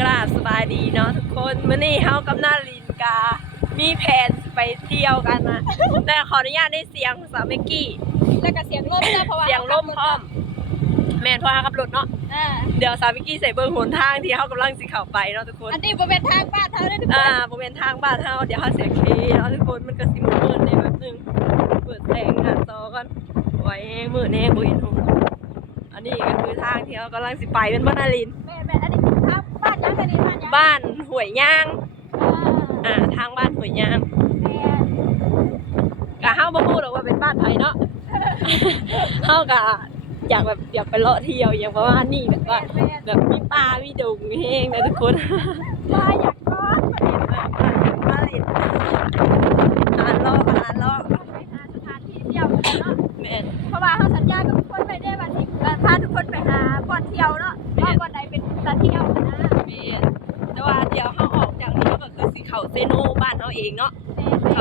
กราบสบายดีเนาะทุกคนมื้อนี้เฮากับนาลินกา มีแผนไปเที่ยวกันนะแต่ขออนุญาตได้เสียงสาวเมกกี้แล้วก็เสียงลมนะเพราะว่าเสียงล่มพร้อม แม่นเพราะเฮาขับรถเนาะอ่าเดี๋ยวสาวเมกกี้ใส่เบิ่งหนทางที่เฮากำลังสิเข้าไปเนาะทุกคนอันนี้บ่เป็นทางบ้านเท่าเลยทุกคอ่านบริเวณทางบ้านเฮาเดี๋ยวเฮาเสียเคเนาะทุกคนมันก็สิมืดๆในแบบนึงเปิดแสงหน้าจอก่อนไว้ให้มืดแน่บ่เห็นหงอันนี้ก็คือทางที่เฮากำลังสิไปเป็นบ้านนาลิน แม่แม่อันนี้ทาง บ้านยังอันนี้บ้านยังบ้านห้วยย่างอ่าอ่าทางบ้านห้วยย่างแม่กะเฮาบ่ฮู้หรอกว่าเป็นบ้านไผเนาะ เฮากะอยากแบบอยากไปเลาะเที่ยวอย่างประมาณนี้แบบว่าแม่แบบมีป่ามีดงมีแห้งนะทุกคนบ้านอยากก้อนประเด็นบ้านลิน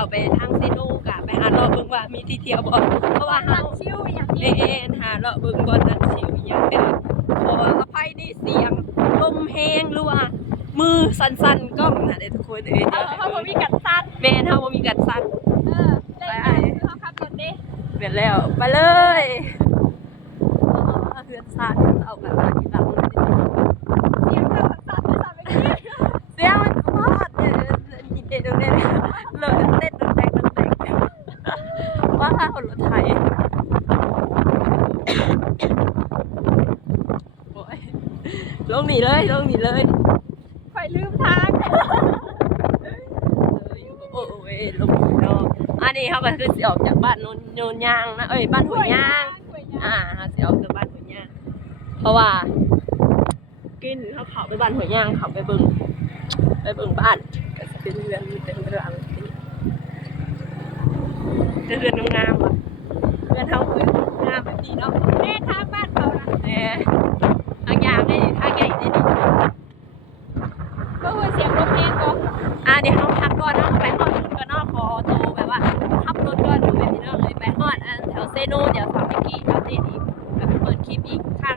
าไปทางเซโนกะไปหาเลาเบิ่งว่ามีที่เที่ยวบ่เพราะว่าทา เฮา งชิวอย่าง เอ นี้ เอ็นหาเลาะเบิ่งบอลนันชิวอหย่างแต่ขออภัยในเสียงลมแห้งหรือว่ามือสั่นๆกล้องน่ะเด้อทุกคนเอ้ย เออเขาบ่มีกัดซัด แม่นเฮาบ่มีกันสั่น เออได้ไงเขาขับรถดิ แม่นแล้วไปเลยอ๋อเฮือนสั่นเอาแบบว่าที่หลังเลย เสียงเครื่องซัดไปซัดไปนี่ เสียงมันพอดเนี่ยยินดีตรงนี้เลยเต้นดึงแดงดึงแดงว่าถ้ารถไถโอ้ย ลงหนีเลยลงหนีเลยข่อยลืมทางโอ้ยลงเนาะอันนี้เขาก็คือสิออกจากบ้านโนนโนนยางนะเอ้ยบ้านหัวยยางอ่าเขาสิออกจากบ้านหัวยยาง เพราะว่า กินเขาเขาไปบ้านหัวยยางเขาไปเบิ่งไปเบิ่งบ้านก็จะเป็นเรือนมีแต่เรือนจะเรือนงามๆว่ะเรือนเขาคืองามแบบนี้เนาะแม่ทางบ้านเขานะแหม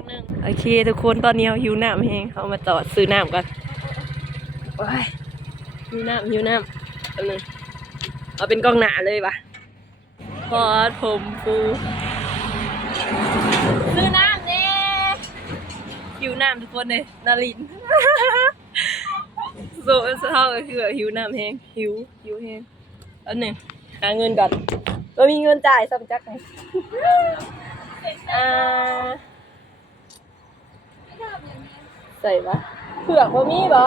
หนึงโอเค ทุกคนตอนนี้เราหิวน้ำแฮงเขามาจอดซื้อน้ำก่อนว้ายหิวน้ำหิวน้ำอันนึงเอาเป็นกล้องหนาเลยปะพอดผมฟูซื้อน้ำเน่หิวน้ำทุกคนเลยนารินโซนเท่าก็คือแบบหิวน้ำแฮงหิวหิวแฮงอันหนึ่งหาเงินก่อนเรามีเงินจ่ายสัมจักไหนอ่าใส่ปะเผือกบ่มีบ่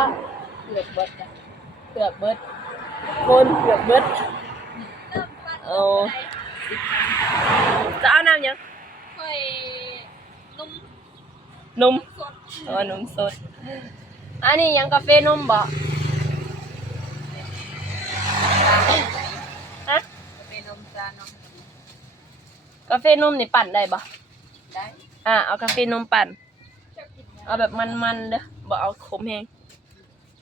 เผือกเบิดจ้ะเผือกเบิดคนเผือกเบิดเอาจะเอาน้ำยังค่อยนุ่มนมสดเอานมสด อันนี้ยังกาแฟนมบ่ฮะเป็นนมจานมกาแฟนมนี่ปั่นได้บ่ได้ อ่าเอากาแฟนมปั่นชอบกิน เอาแบบมันๆเด้อบ่เอาขมแฮง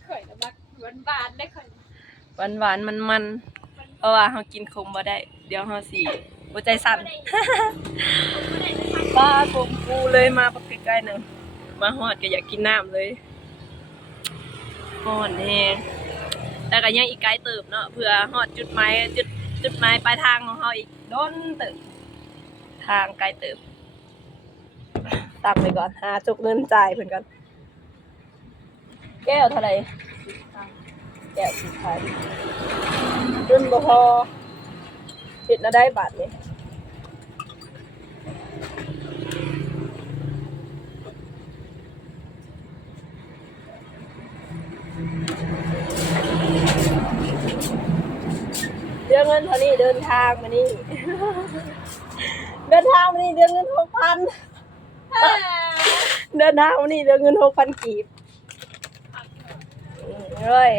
ข่อยนะบักหวานบานได้ข่อยหวานหวานมันมันๆเพราะว่าเรากินขมบ่ได้ เดี๋ยวเราสิหัวใจสั่นป้าผมกูเลยมาปักใกล้ๆหนึ่งมาฮอดก็อยากกินน้ำเลยฮอดแฮงแต่ก็ยังอีกไกลเติบเนาะเพื่อฮอดจุดหมายจุดจุดหมายปลายทางของเราอีกโดนเติบทางไกลเติบ ตักไปก่อนหาจุกเงินจ่ายเพิ่อนก่อนแก้วเท่าไหร่แก้วสิบพันรุ่นบ่พอเห็ดนะได้บาทนี่เดือนเงินเท่านี้เดินทางมานี่ เดินทางมานี่เดือนเงินหกพัน เดินทาวันนี้เดือนเงินหกพันกีบเลย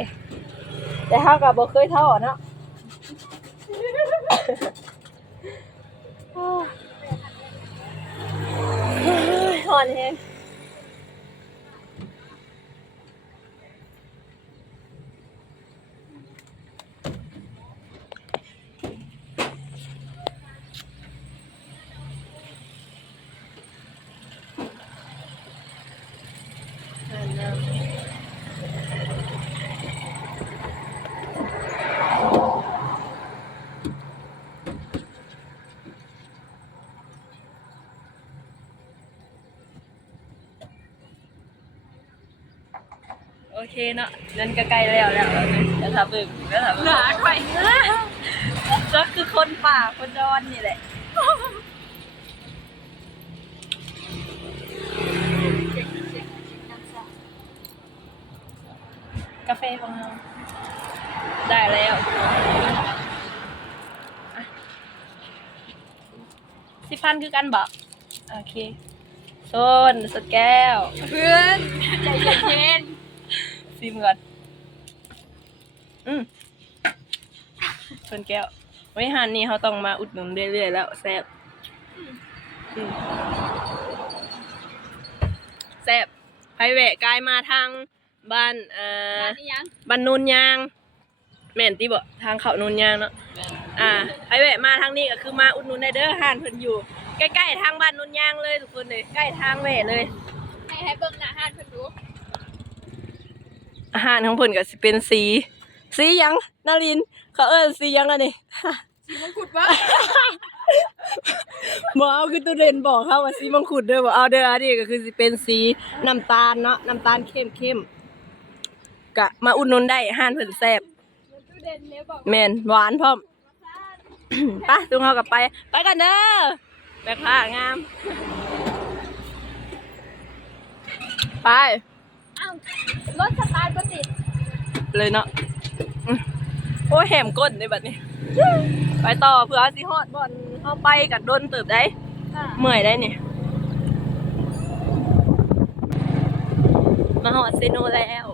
แต่เฮากับบ่เคยเท่าเนาะหอนแฮง เคเนาะนั่นก็ใกล้แล้วแล้วเดี๋ยวทำเบิ่งเดี๋ยวทำเบิ่งหนาไปก็คือคนป่าคนดอนนี่แหละกาแฟของเราได้แล้วอะสิพันคือกันบอกโอเคโซนสดแก้ว เพื่อนใจเย็น ซิมก่อนอืมชนแก้ว ไว้หันนี่เขาต้องมาอุดหนุนเรื่อยๆแล้วแซ่บอืมแซ่บไปแวะกายมาทางบ้านเอ่อๆนี่ยังบ้านนูนยาง แม่นที่บ่ทางเขานูนยางเนาะ อ่าไปแวะมาทางนี้ก็คือมาอุดหนุนได้เด้อห้านเพิ่นอยู่ ใกล้ๆทางบ้านนูนยางเลยทุกคนเลยใกล้ทางแวะเลย ให้ให้เบิ่งหน้าห้านเพิ่นดู อาหารของเพิ่นก็สิเป็นสี สีหยังนาริน เขาเอิ้นสีหยังอันนี้ สีมงกุฎวะบ่เอาคือตุเรนบอกเขาว่าสีมังคุดเด้อบ่เอาเด้ออันนี้ก็คือสิเป็นสีน้ำตาลเนาะน้ำตาลเข้มเข้มๆก็มาอุดหนุนได้อาหารเพิ่นแซ่บตู้เด่นเนี่ยบอกแม่นหวานพร้อม ไปตุงเฮากลับไป ไปกันเด้อแม่ค้างาม ไป อ้าวรถสตาร์ทบ่ติดเลยเนาะอืมโอ้ยแหมก้นในบัดนี้ ไปต่อเผื่อสิฮอดบ่อนเฮาไปกับดนเติบได้อ่าเมื่อยได้นี่มาหอดเซโนแล้ว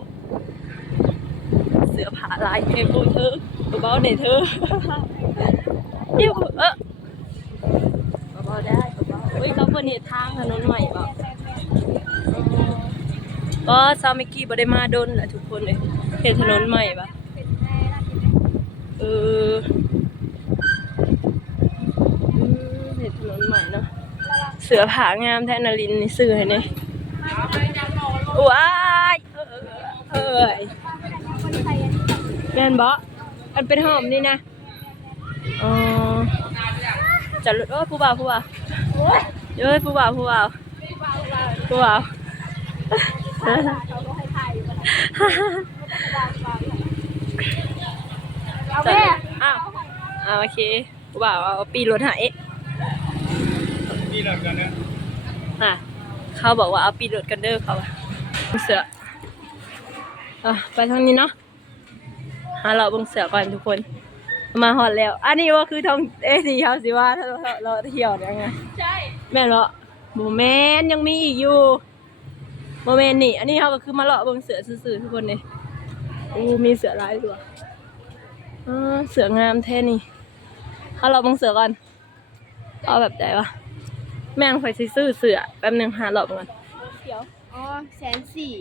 เสือผาลายเทปูเธอเบาๆหน่อยเธอเดี๋ยวเออเบาๆได้เบาๆเฮ้ยเขาเพิ่นเฮ็ดทางถนนใหม่บ่ ก็ซามิกี้บ่ได้มาดนแหละทุกคนเลยเฮ็ดถนนใหม่ปะเป็นแม่น่ากินไหมเออเฮ็ดถนนใหม่เนาะเสือผางามแทนารินนี่ซื้อให้นี่ยว้ายเออเออคนไทยแมนบ่อันเป็นหอมนี่นะอ๋อจะรถโอ้ผู้บ่าวผู้บ่าวโอ้ยเอ้ยผู้บ่าวผู้บ่าวผู้บ่าว เอาแค่อ้าวอ้าวโอเคผู้บ่าวเอาปีรถให้นี่แหละกันนะอะเขาบอกว่าเอาปีรถกันเด้อเขาเสืออะไปทางนี้เนาะหาเราบงเสือก่อนทุกคน มาฮอดแล้ว อันนี้ว่าคือทองเอ๊ะนี่เขาสิว่าเราเราเที่ยวยังไงใช่แม่นบ่โมแมนยังมีอีกอยู่ โมแมนนี่ อันนี้เขาก็คือมาเลาะเบิ่งเสือซื่อๆทุกคนเลยอู้มีเสือหลายตัวอ่าเสืองามแท้นี่เขาเราะเบิ่งเสือก่อน เอาแบบไหนวะ แม่งคอยสิซื้อเสือแป๊บหนึงหาเลาะเบิ่งก่อนเขียวอ๋อแสนสี่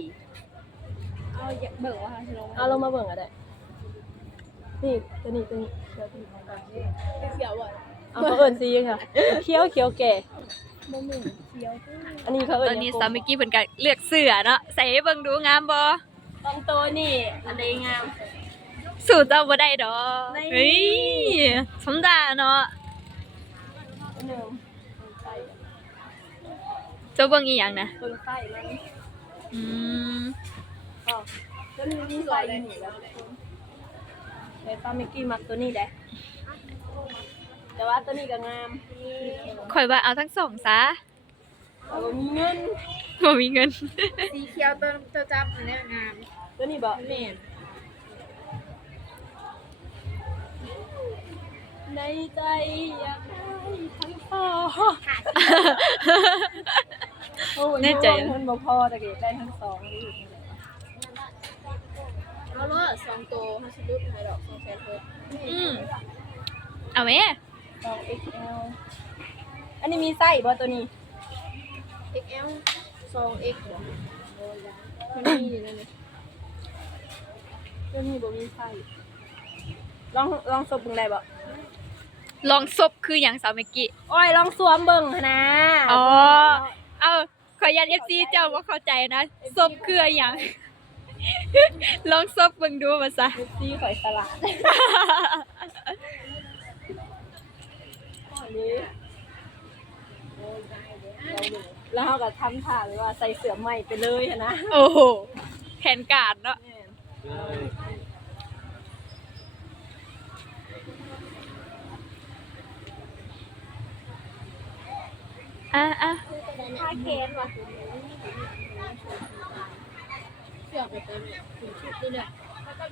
เอาอย่าเบิ่งว่าค่ะลงเอาลงมาเบิ่งก็ได้นี่ตัวนี้ตัวนี้เดี๋ยวตัวนี้เขียวอะเอาเขาเอิ้นสีค่ะเขียวเขียวแก่ บ่หนึ่งเขียวอันนี้เขาเอิ้นตอนนี้หยังสามิกี้เพิ่นก็เลือกเสื้อเนาะใส่ให้เบิ่งดูงามบ่ตองโตนี่อันใดงาม สูตรเจ้าบ่ได้ดอกไม่ เฮ้ยสมดาเนาะอันหนึ่งใส่เจ้าเบิ่งอีหยังนะเบิ่งใส่มันอืมอ๋อแล้วมีมีใส่หนีแล้วแต่ป้าเมกกี้มักตัวนี้แหละ แต่ว่าตัวนี้ก็งามข่อยว่าเอาทั้งสองซะแต่ว่ามีเงินบ่มีเงิน สีเขียวตัวตัวจับอันเนี้ยงามตัวนี้บอกเน่นในใจอยากได้ทั้งสองโอ้ยแน่ใจเงินบ่พอแต่ก็อยากได้ทั้งสองนี่เอาละสองตัวฮัสลุดไฮดอกสองแสนเพิร์อืมเอาไหม สอง XL อันนี้มีไส้บ่ตัวนี้เอ็กเอลสองเอ็กเหรอมันมีอยู่นั่นเลยตัวนี้บ่มีไส้ลองลองสบเบิ่งได้บ่ลองซบคือหยังสาวเมกกี้โอ้ยลองสวมเบิ่งหั่นนะอ๋อ เอาขออนุญาต FC เจ้าบ่เข้าใจนะซบคือหยังลองซบเบิ่งดูว่าซะเอฟซีข่อยสลัดอั นนี้แล้วเราก็ทำท่าเลยว่าใส่เสื้อใหม่ไปเลยหั้นนะโอ้โหผนการเนาะแม่นอะอะผ้าเคนว่ะเสือกไปเต็มเลยถึงชุดนี่เนี่ย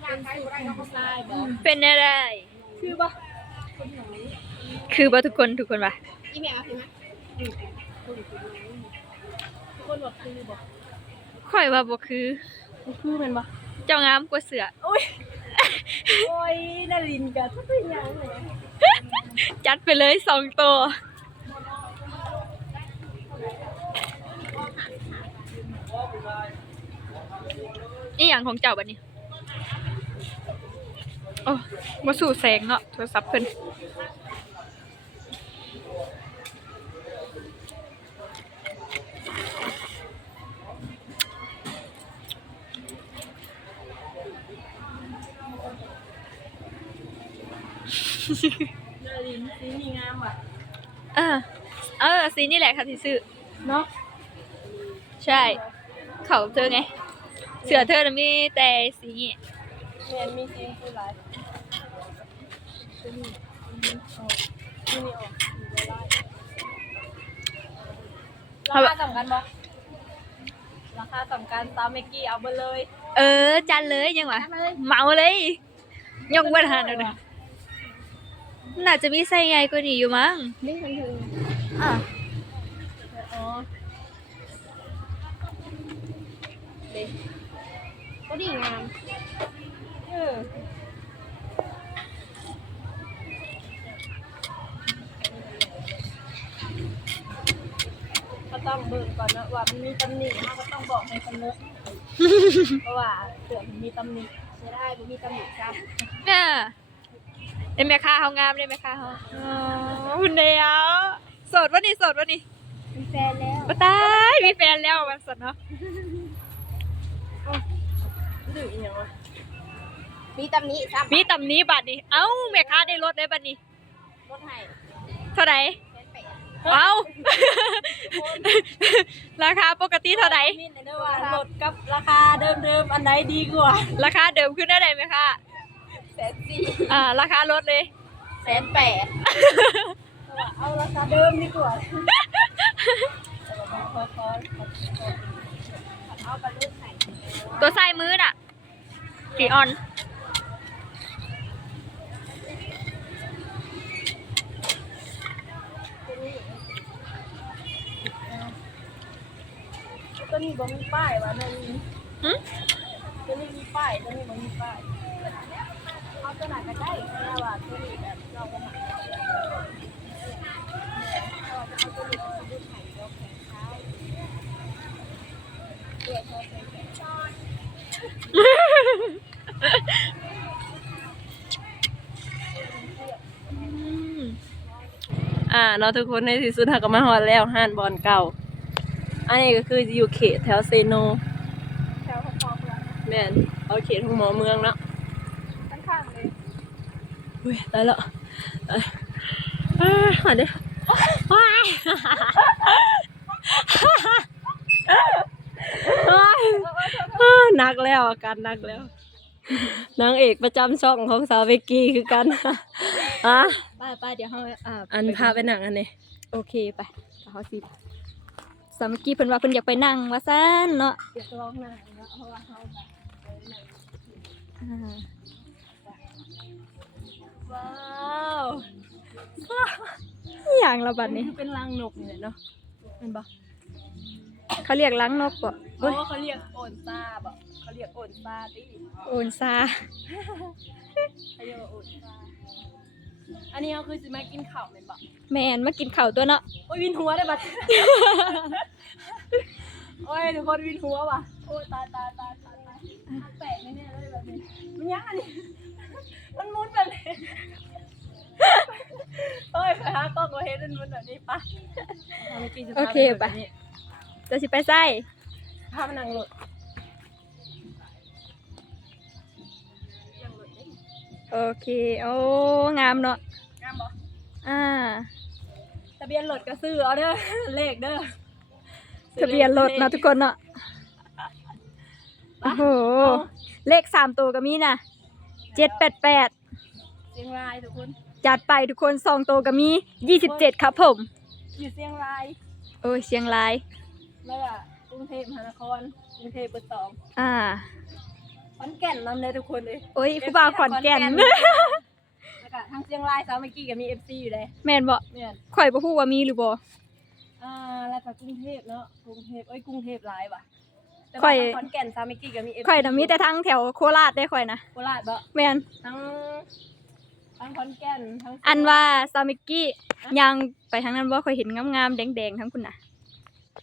เป็นสูตรของผู้ชายบอกเป็นอะไรคือปะคื อบ่ทุกคนทุกคนปะอีแมวใช่ไหมคนบอกคือบอกข่อยว่าบ่คือคือเป็นปะเจ้างามกว่าเสือโอ้ยโอ้ยนารินกันทุกอย่างเลยจัดไปเลยสองตัวนี่อย่างของเจ้าบัดนี้ โอ้มาสู่แสงเนาะโทรศัพท์เพิ่น นารินสีนี่งามว่ะเออ เออ สีนี่แหละค่ะที่ซื้อ เนาะใช่ เขาเธอไง เสือเธอน่ะมีแต่สีนี้แม่นมีสีคือหลายสีนี่สีนี่ออกสีนี่ออกสีละลายราคาสำคัญปะราคาสำคัญตามเมกกี้เอาไปเลย เออ จันเลยยังวะเหมาเลย ยกบันหันเอา นะน่าจะมีไส้ใหญ่กว่านี้อยู่มั้งนี่มันคืออะอ๋อเด็กก็ดีงาม เออก็ต้องเบิ่งก่อนนะว่ามันมีตำหนิเราก็ต้องบอกให้คนเลอะเพราะว่าเสือมันมีตำหนิใช้ได้บ่มีตำหนิซ้เนี่ย ได้แม่ค้าเขางามได้แม่ค้าเขาอ๋อคุณเดียวโสดวะนี่โสดวะนี่ำมีแฟนแล้วปะตายมีแฟนแล้ววันสดเนาะดื้ออีหยังวะมีตำหนิซ้ำมีตำหนี้บัตรนี่เอ้าแม่ค้าได้รถได้บัตรนี่รถให้เท่าไหร่แฟนแปดเอ้าราคาปกติเท่าไหร่มีแต่เด้อว่าลดกับราคาเดิมๆอันไหนดีกว่า ราคาเดิมขึ้นได้ไหมคะแส นสี่อ่า ราคาลดเลย แสนแปดเอาราคาเดิมดีกว่าขอขอขอเอาไปรุ่นไหนตัวไส้มือน่ะสีออนตัวนี้บ่มีป้ายว่ะนั่นหึตัวนี้มีป้ายตัวนี้บ่มีป้ายเอา ตัวไหนก็ได้แค่ว่าตัวนี้แบบเราก็หมักอ่าเนาะทุกคนในที่สุดเราก็มาฮอดแล้วห้านบอลเก่า อันนี้ก็คืออยู่เขตแถวเซโนแถวพอๆกันแม่นเอาเขตของหมอเมืองเนาะ อุ้ยตายแล้วเอ้ยอ่ามาเด้ว้ายว้ายอ่าหนักแล้วอาการหนักแล้ว นางเอกประจำช่องของสาวเบกกี้คือกันอะไปไปเดี๋ยวเขาอ่าอันพาไปหนังอันนี้โอเคไปเขาสิสามัคคีเพิ่นว่าเพิ่นอยากไปนั่งว่าซั่นเนาะอยากลองหนังเนาะเพราะว่าเขาแบบ อ่าว้าวอหย่างละบัดนี้ คือเป็นรังนกนี่แหละเนาะเป็นปะเขาเรียกล้างนกบ่เพราะว่าเขาเรียกโอนซาบะเขาเรียกโอนซาติโอนซา เขาเรียกว่าโอนซาอันนี้เขาคือจะมากินข้าวเป็นปะแม่นมากินข้าวตัวเนาะ โอ้ยวินหัวได้บัดโอ้ยทุกคนวินหัวว่ะโอ้ยตายตายตายตายตายมันแปลกแน่ๆเลยแบบนี้มันยังอันนี้ มันมุดแบบนี้ เอ้ยไปหากล้องมาเห็นมันมุดแบบนี้ปะาไปกินจะโอพาเคดูไปแบบนี้จะสิไปไส้พาไปนั่งรถโอเค โอ้ งามเนาะ งามบ่อ่า ทะเบียนรถก็ซื้อเอาเด้อ เลขเด้อ ทะเบียนรถเนาะทุกคนเนาะ โอ้โห เลขสามตัวก็มีนะเจ็ดแปดแปดเชียงรายทุกคน จัดไปทุกคนสองตัวก็มียี่สิบเจ็ดครับผม อยู่เชียงรายโอ้ยเชียงราย แล้วก็กรุงเทพมหานครกรุงเทพเบอร์สองอ่า ขอนแก่นนำเลยทุกคนเลยโอ้ยผู้บ่าวขอนแก่นแล้วก็ทางเชียงรายสาวเมื่อกี้ก็มีเอฟซีอยู่เลยแม่นบ่เนี่ยข่อยบ่ฮู้ว่ามีหรือบ่อ่าแล้วก็กรุงเทพเนาะกรุงเทพเอ้ยกรุงเทพหลายว่ะแต่ข่ว่าอย ทางขอนแก่นสาวเมื่อกี้ก็มีเอฟข่อยน่ะมีแต่ทางแถวโคราชได้ข่อยนะโคราชบ่แม่นทั้ง ทั้งขอนแก่นทั้งอันว่าซามิกี้ยังไปทางนั้นบ่ข่อยเห็นงามๆแดงๆทั้งคุณน่ะ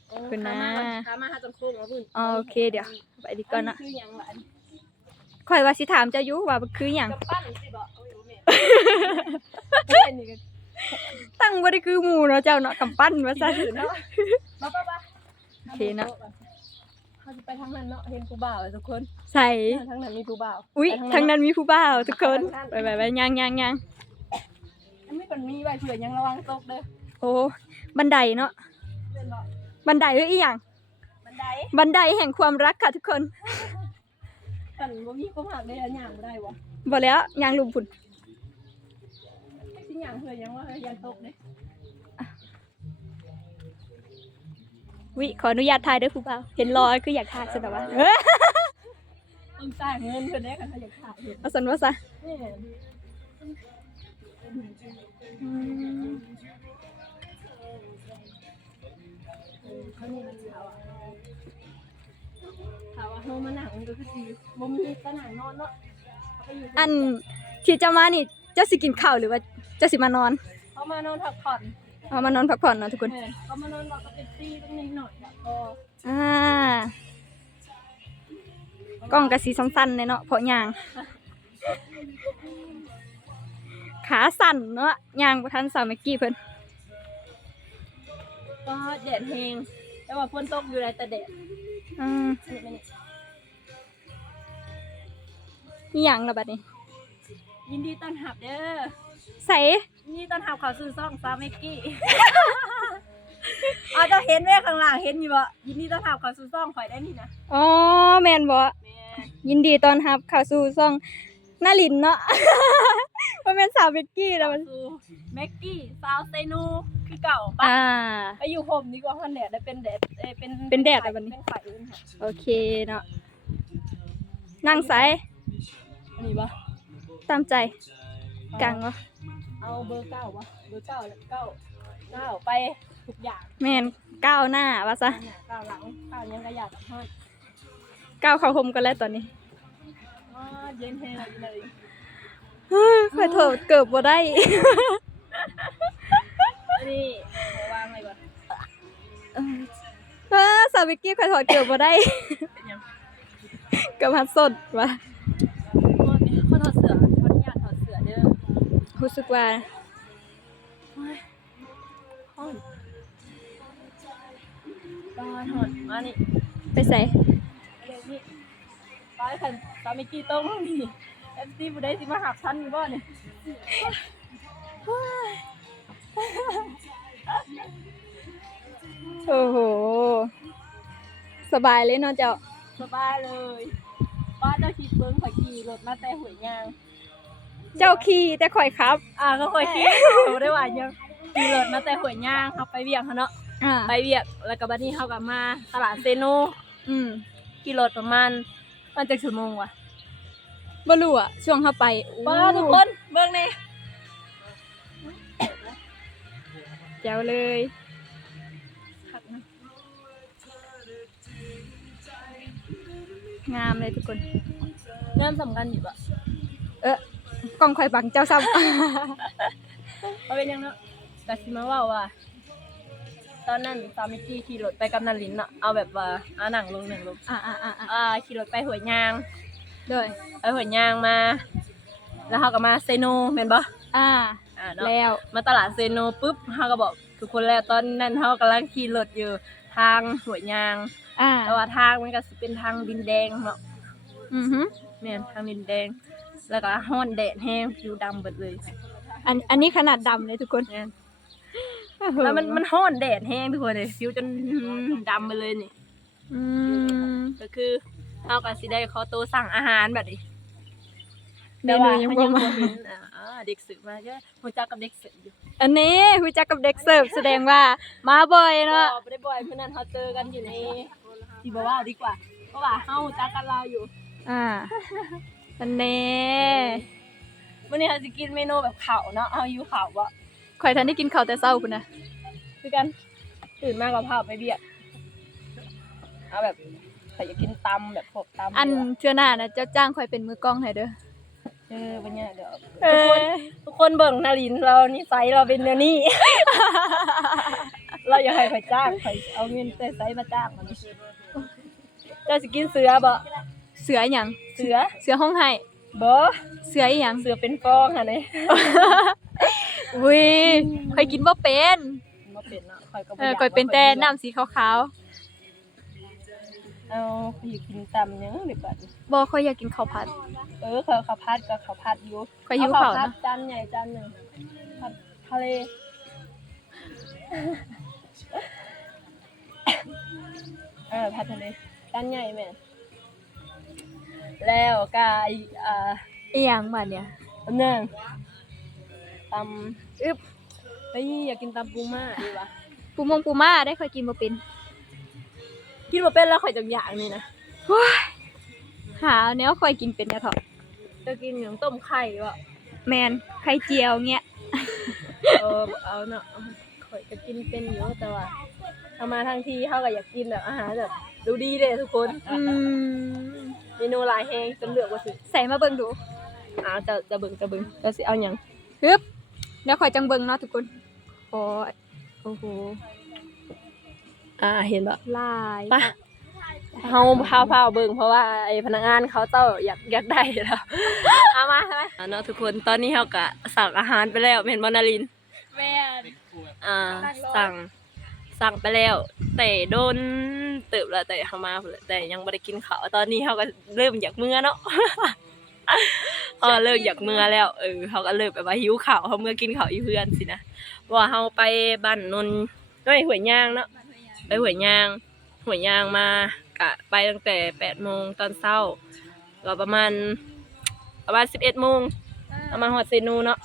โอ้คุณนะขามาหาจนโค้งแล้วพุ่นอ๋อโอเคเดี๋ยว ไปดีก่อนนะคือหยังวะอันข่อยว่าสิถามเจ้าอยู่ว่ามันคือหยังกระปั้นสิบ่โอ้ยบ่แม่นไม่เป็นนี่ก็ตั้งบ่ได้คือหมู่เนาะเจ้าเนาะกำปั้นว่าซั่น ถือเนาะมาป่ะป่ะ โอเคเนาะ เขาจะไปทางนั้นเนาะเห็นผู้บ่าวอะทุกคนใส่ ทางนั้นมีผู้บ่าวอุ๊ยไปทางนั้นมีผู้บ่าวทุกคนทางไปนั้นไปๆๆย่างๆอันไม่เป็นมีไว้เผื่อยังระวังตกเด้อๆโอ้ บันไดเนาะเล่นบ่บันไดเอ้ยอีหยังบันไดบันไดแห่งความรักค่ะทุกคนกันบ่มีความหักได้อันหยังบ่ได้วะบ่แล้วย่างลุมพุ่นสิหยังเผื่อยังว่าเฮ้ยยันตกเด้ วิขออนุญาตถ่ายเด้อผู้บ่าวเห็นรอยคืออยากถ่ายซะแต่ว่าเอ้ยต้องจ่ายเงินเพิ่นได้กันถ้าอยากถ่ายเห็นเอาสันว่าซะนี่อืมเขานี่มันขาวอะขาวอะเฮามานั่งมันก็คือสิบ่มีตะหนังนอนเนาะเขาไปอยู่อันที่เจ้ามานี่เจ้าสิกินข้าวหรือว่าเจ้าสิมานอน เขามานอนพักผ่อน เอามานอนพักผ่อนเนาะทุกคนเออเขามานอนบอกกับเป็นตีตรงนี้หน่อยแล้วก็อ่ากล้องกะสีสั้นๆเลยเนาะเพราะยาง ขาสั่นเนาะยางบ่ทันสาวเมกกี้เพิ่นก็แดดแฮงแต่ว่าฝนตกอยู่ไรแต่แดดอืมอันนี้มันนี่อีหยังล่ะบัดนี้ ยินดีต้อนรับเด้อใส่ยิ นดีต้อนรับเข้าสู่ซ่องซาเมกกี้อาจจะเห็นแม่ข้างหลังเห็นอยู่บ่ยินดีต้อนรับเข้าสู่ซ่องข่อยได้นี่นะอ๋อแม่นบ่แม่ยินดีต้อนรับเข้าสู่ช่องนาลินเนาะ บ่แม่นสาวเมกกี้แล้วมันสู่เมกกี้สาวเซนูคือเก่าปะอ่า ไปอยู่ห่มดีกว่าพันแดดได้เป็นแดดเอยเป็นเป็นแดดอะบัดนี้ เป็นไข่เป็นไข่โอเคเนาะนั่งใส่อันนี้ปะตามใจกลางวะ เอาเบอร์เก้าวะเบอร์เก้าแล้วเก้าเก้าไปทุกอย่างแม่นก้าวหน้าว่าซะเก้าหลังเก้ายังกระยากับห้อยก้าวเข้าห่มกันแล้วตอนนี้อ๋อเย็นแห้งเลยไปโทษเกิบบ่ได้ อันนี้เอาวางไว้ก่อนเออสาววิกกี้ขอยถอดเกือบบ่ได้ เป็นยัง เกือบหัดสดว่ะ อ๋อนี่เขาถอดเสื้อขออนุญาตถอดเสื้อเด้อ รู้สึกว่าห้องตาถอดมานี่ไปใส่เดี๋ยวนี้ตายคันตาไม่กี่ตรงนี่เอฟซีบุได้สิมาหักทันอยู่บ่เนี่ยโอ้โห สบายเลยเนาะเจ้า สบายเลยป้าเจ้าคิดเบิ้งข่อยขี่รถมาแต่หวยยาง เจ้าขี่แต่ข่อยครับ อ่าก็ข่อยขี่บ่ได้ว่าหยังขี่รถมาแต่หวยยางเขาไปเวียงเขาเนาะอ่าไปเวียงแล้วก็บัดนี้เขากลับมาตลาดเซโนอืมขี่รถประมาณมันจะชั่วโมงว่ะบ่รู้อะช่วงเข้าไปโอ้ป้าทุกคนเบิ่งนี่แจ๋วเลยงามเลยทุกคน เริ่มสำคัญอยู่บ่เออ กล้องข่อยบังเจ้าซ้ำเอาเป็นยังเนาะกะสิมาเว่าว่า ตอนนั้นสามีกี้ขี่รถไปกับนันลินเนาะเอาแบบว่าเอาหนังลงหนึ่งลงอ่าอ่าอ่าอ่าอ่าขี่รถไปหัวยยางโดยไปหัวยยางมา แล้วเขาก็มาเซโนเห็นปะอ่า อ่าเนาะ แล้วมาตลาดเซโนปุ๊บเขาก็บอกทุกคนแล้วตอนนั้นเขากำลังขี่รถอยู่ทางหัวยยาง อ่าแต่ว่าทางมันก็สิเป็นทางดินแดงเนาะอือหือแม่นทางดินแดง แล้วก็ฮ้อนแดดแห้งผิวดำเบิดเลยอันอันนี้ขนาดดำเลยทุกคนแม่นโอ้โหแล้วมันมันฮ้อนแดดแห้งทุกคนเลยผิวจนดำไปเลยนี่อืมก็คือเอาก็สิได้ขอตัวสั่งอาหารแบบนี้เมนูยังบ่มาเห็นอ่าเด็กสื่อมาเยอะหัวจักกับเด็กสื่ออยู่ อันนี้ฮู้จักกับเด็กเสิร์ฟแสดงว่ามาบ่อยเนาะบ่ได้บ่อยเพื่อนนั้นเขาเจอกันอยู่ในที่บอกว่าดีกว่าเพราะว่าเฮาจักกันเราอยู่ อ่า อันนี้วันนี้เราจะกินเมนูแบบข้าวเนาะเอาอยู่ข้าวบ่ข่อยทันได้กินข้าวแต่เช้าพุ่นน่ะคือกันตื่นมากกับข้าวไปเบียดเอาแบบใครอยากกินตำแบบพวกตำอันเทื่อหน้านะเจ้าจ้างข่อยเป็นมือกล้องให้เด้อเออเป็นไงเดี๋ยวเอทุกคน อทุกคนเบิ่งนารินเรานิสัยเราเป็นเนื้อนี่ เราอยากให้ข่อยจ้างข่อยเอาเงินแต่ไซมาจ้างมันจะสิกินเสือบ่เสือหยังเสือเสือห้องไห้บ่เสืออีหยังเสือเป็นฟองค่ะเนี่ยอุ้ยข่อยกินบ่เป็นมาเป็นเนาะข่อยก็บ่เออข่อยเป็นแต่น้ำสีขาวเอาข่อยอยากกินตำหยังเดี๋ยวก่อนๆบ่ข่อยอยากกินข้าวผัด เออข่อยข้าวผัดกับข้าวผัดอยู่ข่อยหิวเอข้าวผัดนะจานใหญ่จานหนึงผัดทะเลเออผัดทะเลจานใหญ่แม่ แล้วก็อีอ่าอีหยังบัดเนี่ยตำหนึ่งตำอึบเฮ้ยอยากกินตำปูม่าดีวะปูมงปูม่าได้ข่อยกินบ่เป็นกินมาเป็นแล้วข่อยจังอย่างนี่นะหาแนวข่อยกินเป็นแน่เถาะจะกินอย่างต้มไข่วะแมนไข่เจียวเงี้ยเออเอาเนาะข่อยจะกินเป็นอยู่แต่ว่าเอามาทั้งทีเขาก็อยากกินแบบอาหารแบบ ดูดีเลยทุกคนอืมเมนูหลายแฮงจนเลือกว่าสิใส่มาเบิ่งดูอ้าวจะจะเบิ่งจะเบิ่งจะสิเอาหยังฮึบเดี๋ยวข่อยจังเบิ่งเนาะทุกคนโอ้ยโอ้โหอ่าเห็นบ่ลายไปเฮาพาพาเบิ่งเพราะว่าไอ้พนักงานเขาเจ้าอยากอยากได้แล้วเอามาใช่ไหมอ่าเนาะทุกคนตอนนี้เฮาก็สั่งอาหารไปแล้วเห็นบ่นารินแม่นอ่าสั่งสั่งไปแล้ว แต่โดน เติบแล้วแต่เฮามาแต่ยังบ่ได้กินข้าวตอนนี้เฮาก็เริ่มอยากเมื่อเนาะเออเริ่มอยากเมื่อแล้วเออเฮาก็เริ่มแบบว่าหิวข้าวเฮาเมื่อกินข้าวอยู่เพื่อนสินะว่าเฮาไปบ้านนนท์เฮ้ยห้วยย่างเนาะไปห้วยย่างห้วยย่างมากะไปตั้งแต่8โมงตอนเช้าก็ประมาณประมาณ11โมงประมาณฮอดเซนูเนาะ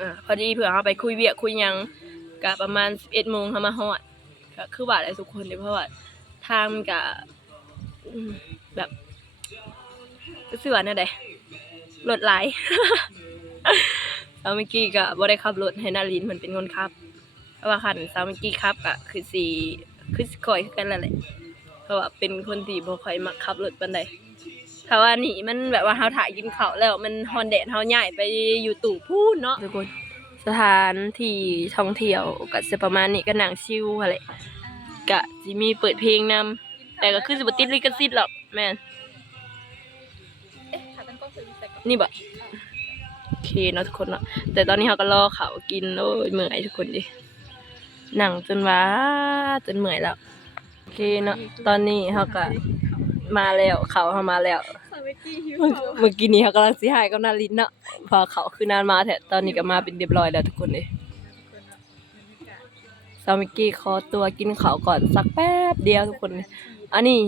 อ่าพอดีเผื่อเฮาไปคุยเวียกคุยยังกะประมาณ11โมงเขามาฮอด ก็คือว่าอะไรทุกคนเลยเพราะว่าทางมันกะอืมแบบจะสื่อว่าแนวใดรถหลาย สาวเมื่อกี้ก็บ่ได้ขับรถให้นารินมันเป็นคนขับเพราะว่าคันสาวเมื่อกี้ขับก็คือสิคือคอยคือกันแล้วแหละเพราะว่าเป็นคนที่บ่ค่อยมักขับรถปานใดถ้าะว่านี่มันแบบว่าเฮาถ่ายกินข้าวแล้วมันฮอนแดดเฮาย้ายไปอยู่ตู่พูนเนาะทุกคน สถานที่ท่องเที่ยวก็จะประมาณนี้ก็หนังชิวอะไรกะจะมีเปิดเพลงนำแต่ก็คือสิบติดลิขสิทธิ์หรอกแม่นนี่บ่โอเคเนาะทุกคนเนาะแต่ตอนนี้เขาก็รอเขากินโอ้ยเมื่อยทุกคนดิหนังจนว่าจนเมื่อยแล้วโอเคเนาะตอนนี้เขาก็ มาแล้วเขาเขามาแล้วเมื่อกี้นี้เขากำลังสิหายกับนารินเนาะพอเขาคือนานมาแท้ตอนนี้ก็มาเป็นเรียบร้อยแล้วทุกคนเลยซามิกกี้ขอตัวกินข้าวก่อนสักแป๊บเดียวทุกคนเลยอันนี้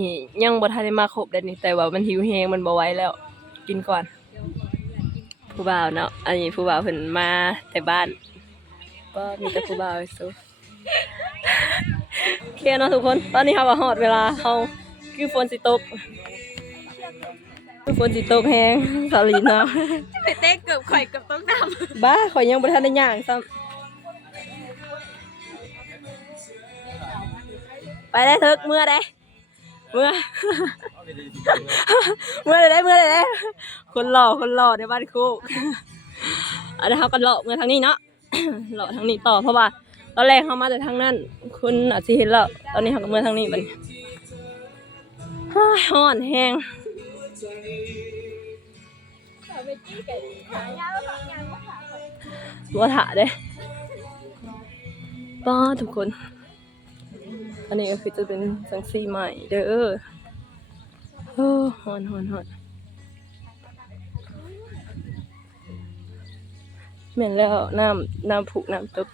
ยังบ่ทันได้มาครบเด้นี่แต่ว่ามันหิวแฮงมันบ่ไหวแล้ว กินก่อน ผู้บ่าวเนาะ อันนี้ผู้บ่าวเพิ่นมาแต่บ้านก็มีแต่ผู้บ่าวสู้โอเคเนาะทุกคน ตอนนี้เฮาก็ฮอดเวลาเฮา คือฝนสิตกฝนสิตกแฮงสาลีเนาะไปเต้เกือบข่อยเกือบต้องน้บ้าข่อยยังบ่ทันได้ย่างซ้ำไปได้เถิกเมื่อได้เมื่อ เมื่อได้ได้เมื่อได้ได้คนหล่อคนหล่อในบ้านคุกอันนี้เขาก็หล่อเมื่อทางนี้เนาะหล่อทางนี้ต่อเพราะว่าตอนแรกเขามาแต่ทางนั้น คุณอาจจะเห็นแล้วตอนนี้เขาก็เมื่อทางนี้บัดน ฮ้ายฮ้อนแห้งตัวถาเด้ป้าทุกคน อันนี้ก็คือจะเป็นสังสีใหม่เด้อโอ้ฮอนฮอนฮอนเหม็นแล้วน้ำน้ำผุน้ำตก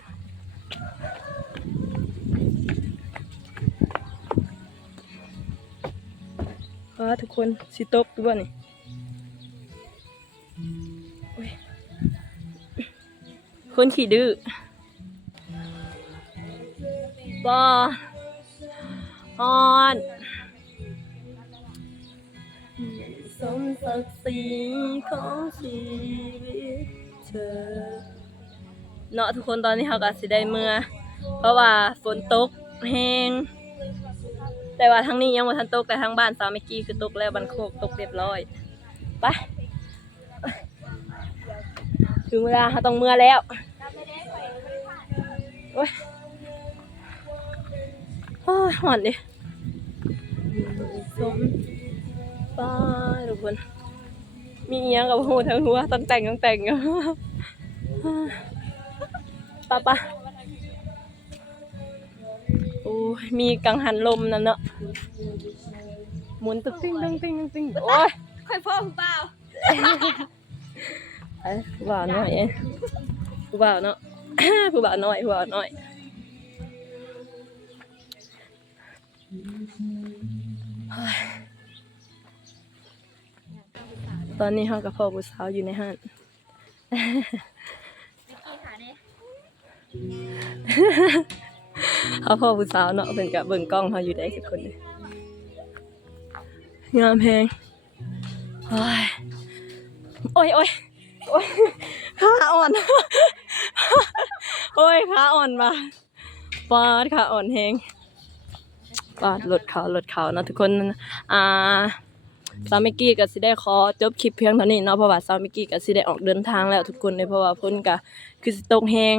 ว้าทุกคนสิตกดูบ่นี่คนขี่ดื้อบ่ฮอนสมศักดิ์ศรีของชีวิตเธอเนาะทุกคนตอนนี้เขาก็สิได้เมื่อ เพราะว่าฝนตกแห้ง แต่ว่าทั้งนี้ยังบ่ทันตกแต่ทั้งบ้านสาวเมอกี้คือตกแล้วบันโคกตกเรียบร้อยไปถึงเวลาเขาต้องเมื่อแล้วโอ้ยโอ้ยหอนดิสมป้าทุกคนมีเอียงกับหูทั้งหัวต้องแต่งต้องแต่งป้าป้า โอ้ยมีกังหันลมนั่นเนาะหมุนตึกติ้งตึงติ้งตึงติ้งโอ้ยค่อยพ่อผู้บ่าวไอ้ผู้บ่าวน้อยเอ้ยผู้บ่าวเนาะผู้บ่าวน้อยผู้บ่าวน้อยเฮ้ยตอนนี้เขากับพ่อผู้สาวอยู่ในห้าน เขาพ่อผู้สาวเนาะเป็นกับเบิ่งกล้องเขาอยู่ได้สักคนเลยงามเพลงโอ้ยโอ้ยโอ้ยขาอ่อน โอ้ยขาอ่อนมาปาดขาอ่อนแฮงปาดลดเขาลดเขาเนาะทุกคนอ่าซามิกี้ก็สิได้ขอจบคลิปเพียงเท่านี้เนาะเพราะว่าซามิกี้ก็สิได้ออกเดินทางแล้วทุกคนเลยเพราะว่าเพ้นก็คือสตกแฮง